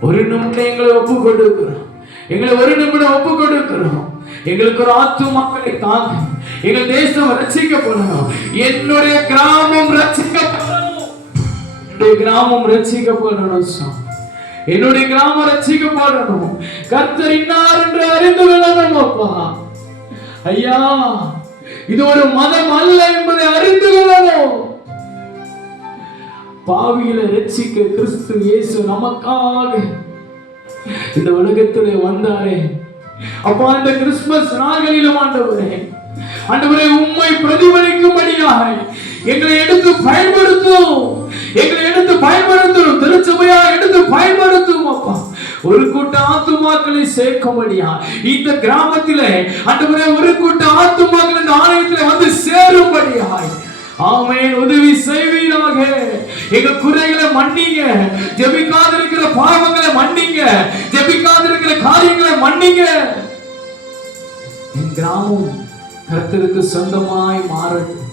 ஒரு நிமிடம் எங்களை ஒப்பு கொடுக்கிறோம். எங்களை ஒரு நிமிடம் ஒப்பு கொடுக்கிறோம். எங்களுக்கு ஒரு ஆத்துமாக்களை தாங்க. எங்கள் தேசம் ரட்சிக்கப்படணும். என்னுடைய கிராமம் ரட்சிக்கப்படணும். என்னுடைய கிராமம் ரட்சிக்கப்படணும். என்னுடைய கிராமம் ரட்சிக்கப்படணும். கர்த்தர் இன்னார் என்று அறிந்து கொள்ளணும். அப்பா ஐயா, இது ஒரு மதம் அல்ல என்பதை அறிந்து கொள்ளணும். பாவிகளை ரட்சிக்க கிறிஸ்து இயேசு நமக்காக இந்த உலகத்திலே வந்தாரே. அப்பா, இந்த கிறிஸ்துமஸ் நாள்களிலும் ஆண்டவரே, ஆண்டவரே, உம்மை பிரதிபலிக்கும்படியாக எங்களை எடுத்து பயன்படுத்தும். எங்களை எடுத்து பயன்படுத்தும். திருச்சபையா எடுத்து பயன்படுத்தும். அப்பா, ஒரு கூட்ட ஆத்துமாக்களை சேர்க்கும்படியா இந்த கிராமத்திலே ஆண்டவரே ஒரு கூட்ட ஆத்துமாக்கள் இந்த ஆலயத்திலே வந்து சேரும்படியாய் ஆமென் உதவி செய்வீராக. எங்க குறைகளை மன்னிங்க. ஜெபிக்காத இருக்கிற பாவங்களை மன்னிங்க. ஜெபிக்காத இருக்கிற காரியங்களை மன்னிங்க. என் கிராமம் கர்த்தருக்கு சொந்தமாய் மாறட்டும்.